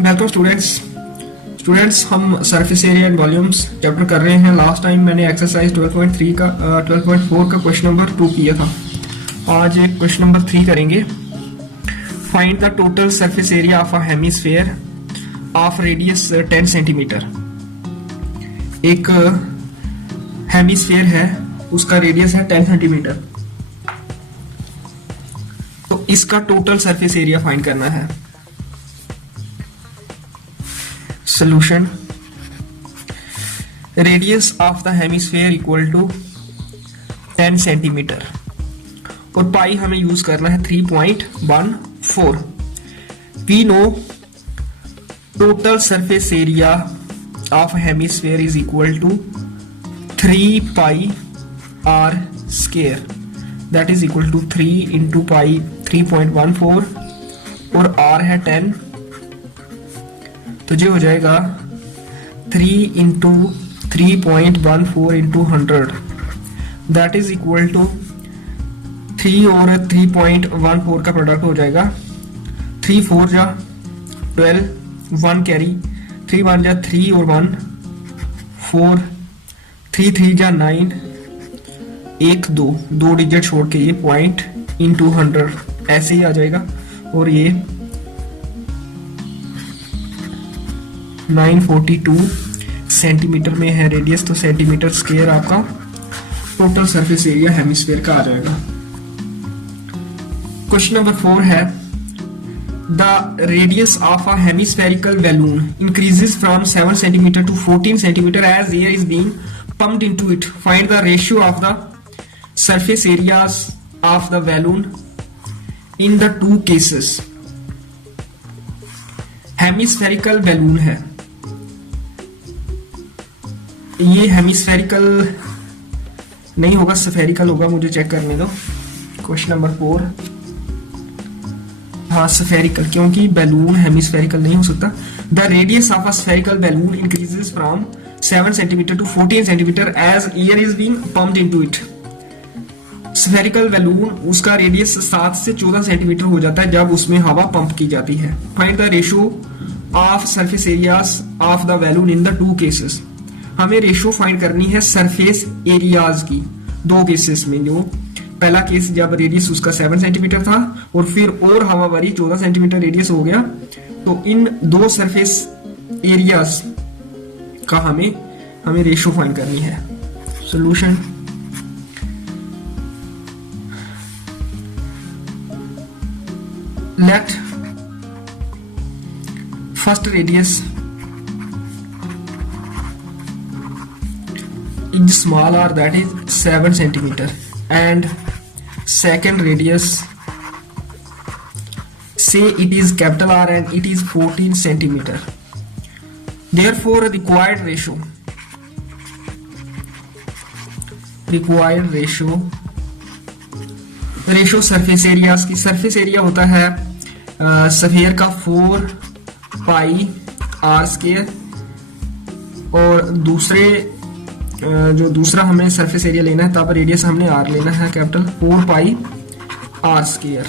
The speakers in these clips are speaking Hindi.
वेलकम स्टूडेंट्स हम surface area and volumes chapter कर रहे हैं। लास्ट टाइम मैंने एक्सरसाइज 12.3 का 12.4 का क्वेश्चन नंबर 2 किया था। आज क्वेश्चन नंबर 3 करेंगे। Find the total surface area of a hemisphere of radius 10 centimetre. एक हेमिस्फेयर है, उसका रेडियस है 10 सेंटीमीटर, तो इसका टोटल सरफेस एरिया फाइंड करना है। Solution: radius of the hemisphere equal to 10 centimetre और पाई हमें यूज करना है 3.14। We know total surface area of hemisphere is equal to 3 pi r square, that is equal to 3 into pi 3.14 और r है 10, तो जो हो जाएगा 3 into 3.14 into 100, that is equal to 3 और 3.14 का प्रोडक्ट हो जाएगा 3 4 जा 12, 1 कैरी, 3 1 जा 3 और 1 4, 3 3 जा 9, 1 2 डिजिट छोड़ के ये पॉइंट इंटू 100 ऐसे ही आ जाएगा। और ये 942 सेंटीमीटर में है रेडियस, तो सेंटीमीटर स्क्वायर आपका टोटल सरफेस एरिया हेमिस्फीयर का आ जाएगा। क्वेश्चन नंबर 4 है the radius of a hemispherical balloon increases from 7 centimetre to 14 centimetre as air is being pumped into it. Find the ratio of the surface areas of the balloon in the two cases. Hemispherical balloon है, ये हेमिस्फेरिकल नहीं होगा, स्फेरिकल होगा, मुझे चेक करने दो। क्वेश्चन नंबर 4, हाँ स्फेरिकल, क्योंकि बैलून हेमिस्फेरिकल नहीं हो सकता। The radius of a spherical balloon increases from 7 centimetre to 14 centimetre as air is being pumped into it. Spherical balloon उसका रेडियस 7 से 14 सेंटीमीटर हो जाता है जब उसमें हवा पंप की जाती है। Find the ratio of surface areas of the balloon in the two cases. हमें रेशियो फाइंड करनी है सरफेस एरियाज की दो केसेस में। जो पहला केस जब रेडियस उसका 7 सेंटीमीटर था और फिर और हवा भरी 14 सेंटीमीटर रेडियस हो गया, तो इन दो सरफेस एरियाज का हमें रेशियो फाइंड करनी है। Solution: let first radius is small r, that is 7 centimeter, and second radius say it is capital R and it is 14 centimeter. Therefore required ratio surface areas की। सरफेस एरिया होता है स्फीयर का 4 पाई आर स्क्वायर, और दूसरा हमें सरफेस एरिया लेना है, तब रेडियस हमने आर लेना है कैपिटल 4 पाई आर स्क्वायर।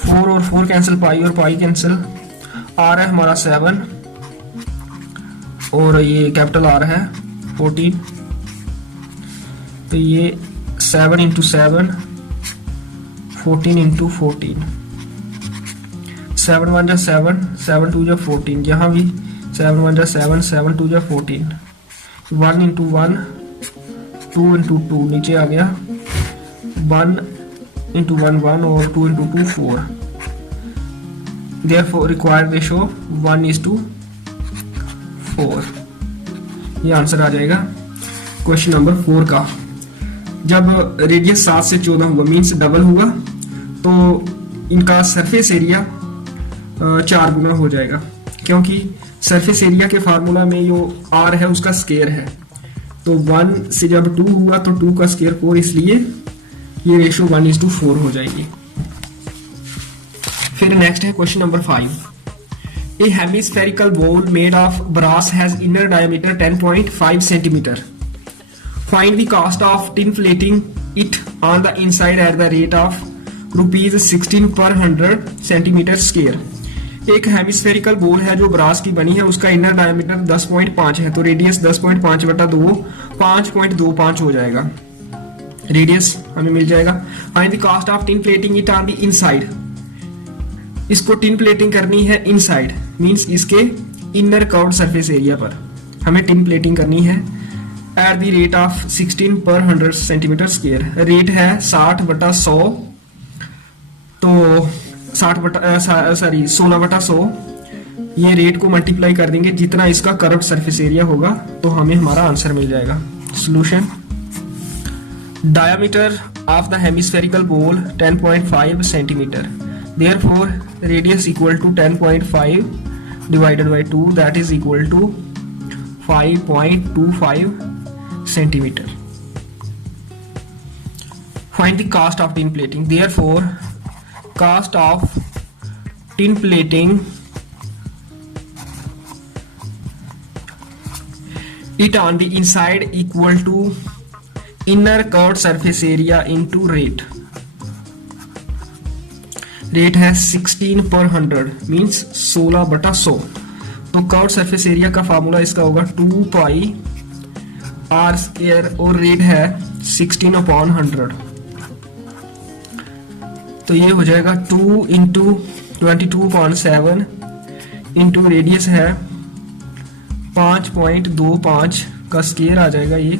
4 और 4 कैंसिल, पाई और पाई कैंसिल, आर है हमारा 7 और ये कैपिटल आर है 14, तो ये 7 इंटू 7 14 इंटू 14, 7 1 जा 7, 7 2 जा 14, यहाँ भी 7 1 जा 7, 7 2 जा 14, 1 इंटू 1 2 इंटू 2 नीचे आ गया, 1 इंटू 1 1 और 2 इंटू 2 4। Therefore required ratio 1:4। ये आंसर आ जाएगा क्वेश्चन नंबर 4 का। जब रेडियस 7 से 14 होगा मीन्स डबल होगा, तो इनका सरफेस एरिया 4 गुना हो जाएगा, क्योंकि सरफेस एरिया के फार्मूला में जो आर है उसका स्क्वायर है, तो 1 से जब 2 हुआ तो 2 का स्क्वायर 4, इसलिए ये रेशियो 1:4 हो जाएगी। फिर नेक्स्ट है question number 5। A hemispherical ball made of brass has inner diameter 10.5 centimetre. Find the cost of inflating it on the inside at the rate of rupees 16 per 100 centimeter square. एक हेमिस्फेरिकल बॉल है जो ब्रास की बनी है, उसका इनर डायमीटर 10.5 है, तो रेडियस 10.5 बटा 2 5.25 हो जाएगा, रेडियस हमें मिल जाएगा। Find the cost of tin plating it on the inside, इसको टिन प्लेटिंग करनी है इनसाइड, मींस इसके इनर कर्व्ड सरफेस एरिया पर हमें टिन प्लेटिंग करनी है एट द रेट ऑफ 16 पर 100 सेंटीमीटर स्क्वायर। रेट है 60 बटा 100, तो 16 बटा 100, ये रेट को मल्टीप्लाई कर देंगे जितना इसका कर्व्ड सरफेस एरिया होगा, तो हमें हमारा आंसर मिल जाएगा। Solution, diameter of the hemispherical ball 10.5 centimetre, therefore radius equal to 10.5 divided by 2, that is equal to 5.25 centimeter. Find the cost of tin plating, therefore cost of tin plating it on the inside equal to inner curved surface area into rate, rate है 16 पर 100 मीन्स 16 बटा 100, तो कर्व्ड सरफेस एरिया का फार्मूला इसका होगा 2 पाई आर स्क्वायर और रेट है 16 अपॉन 100, तो ये हो जाएगा 2 इंटू 22.7 इंटू रेडियस है 5.25 का स्क्वायर आ जाएगा ये,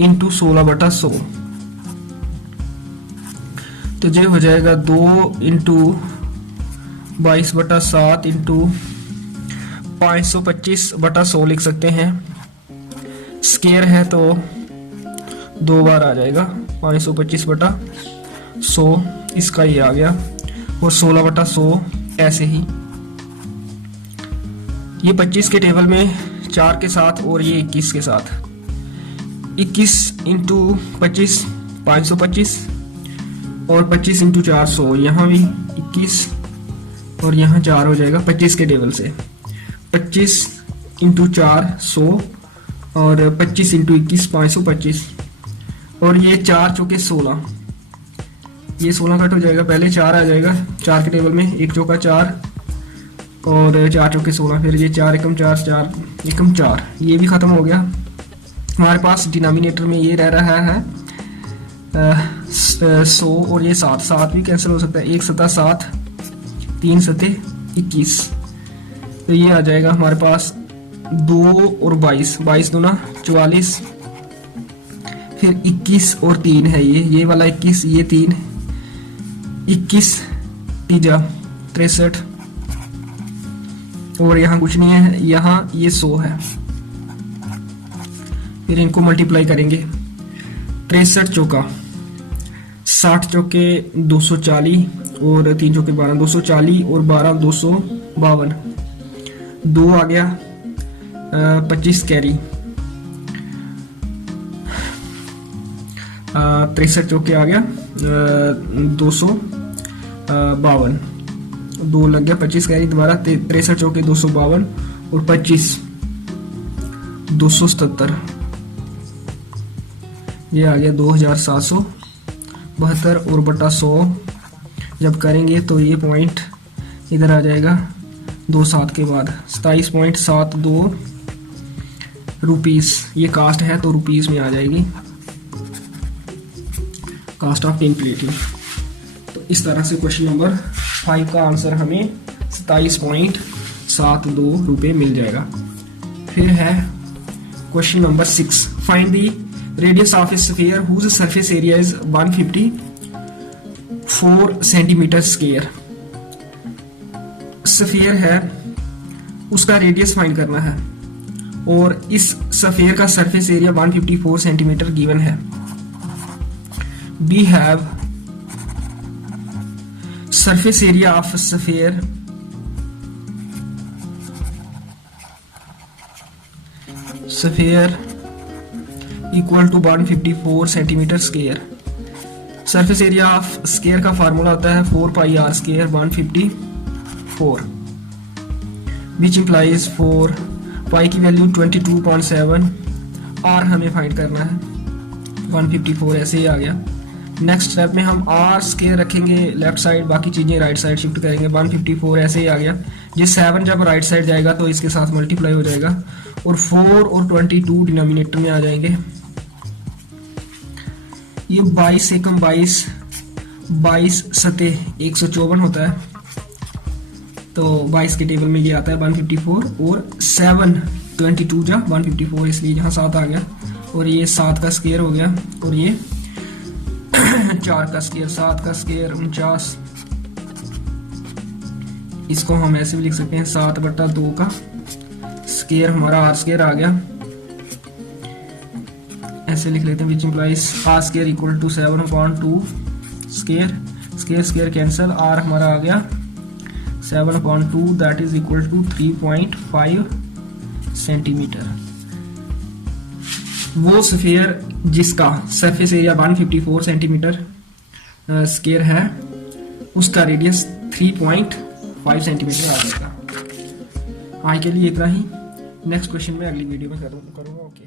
इंटू 16 बटा 100, तो ये हो जाएगा 2 इंटू 22 बटा 7 इंटू 525 बटा 100 लिख सकते हैं, स्क्वायर है तो 2 बार आ जाएगा 525 बटा 100, इसका ये आ गया, और 16 बटा 100 ऐसे ही, ये 25 के टेबल में 4 के साथ और ये 21 के साथ, 21 इंटू 25 525 और 25 इंटू 400, यहाँ भी 21 और यहाँ 4 हो जाएगा 25 के टेबल से, 25 इंटू 400 और 25 इंटू 21 525, और ये 4 चौके 16, ये 16 कट हो जाएगा, पहले 4 आ जाएगा 4 के टेबल में, 1 चौका 4 और 4 चौके 16, फिर ये 4 एकम 4 4 एकम 4, ये भी खत्म हो गया। हमारे पास डिनोमिनेटर में ये रह रहा है 100 और ये 7 भी कैंसिल हो सकता है, 1 सता 7 3 सते 21, तो ये आ जाएगा हमारे पास 2 और 22 दूना 44, फिर 21 और 3 है ये वाला 21, ये 3 21 तीजा 63, और यहाँ कुछ नहीं है, यहाँ ये 100 है, फिर इनको मल्टीप्लाई करेंगे, 63 चौका 60 चौके 240 और 3 चौके 12 240 और 12 252, 2 आ गया 25 कैरी, 63 चौके आ गया 252, 2 लग गया 25 कैरी, दोबारा 63 चौके 252 और 25 277, ये आ गया 2772 और बटा 100 जब करेंगे तो ये पॉइंट इधर आ जाएगा 27 के बाद 27.72 रुपीस, ये कास्ट है तो रुपीस में आ जाएगी कास्ट ऑफ टिन प्लेटिंग। तो इस तरह से क्वेश्चन नंबर 5 का आंसर हमें 27.72 रुपये मिल जाएगा। फिर है question number 6, find the radius of a sphere whose surface area is 154 centimeter square। Sphere है उसका रेडियस फाइंड करना है और इस स्फीयर का सरफेस एरिया 154 सेंटीमीटर गिवन है। We have surface area of a sphere equal to 154 centimetre square. Surface area of square का फार्मूला होता है 4 pi r square 154, which implies 4 pi की वैल्यू 22.7, आर हमें फाइंड करना है 154 ऐसे ही आ गया, नेक्स्ट स्टेप में हम आर स्केयर रखेंगे लेफ्ट साइड, बाकी चीजें राइट साइड शिफ्ट करेंगे। 154 ऐसे ही आ गया। ये 7 जब राइट साइड जाएगा तो इसके साथ मल्टीप्लाई हो जाएगा और 4 और 22 डिनोमिनेटर में आ जाएंगे। ये 22 से कम 22 सते 154 होता है, तो 22 के टेबल में ये आता है 154 और 7 22 जा 154, इसलिए यहाँ 7 आ गया और ये 7 का स्केयर हो गया और ये 4 का स्केयर, 7 का स्केयर 49। इसको हम ऐसे भी लिख सकते हैं 7/2 का स्केयर हमारा आर स्केयर आ गया। ऐसे लिख लेते हैं which implies r square equal to 7/2 square, square square cancel, r हमारा आ गया 7/2 that is equal to 3.5 centimetre. वो स्फीयर जिसका सरफेस एरिया 154 सेंटीमीटर स्क्वायर है, उसका रेडियस 3.5 सेंटीमीटर आ जाएगा। आज के लिए इतना ही, नेक्स्ट क्वेश्चन में अगली वीडियो में करूँगा। ओके।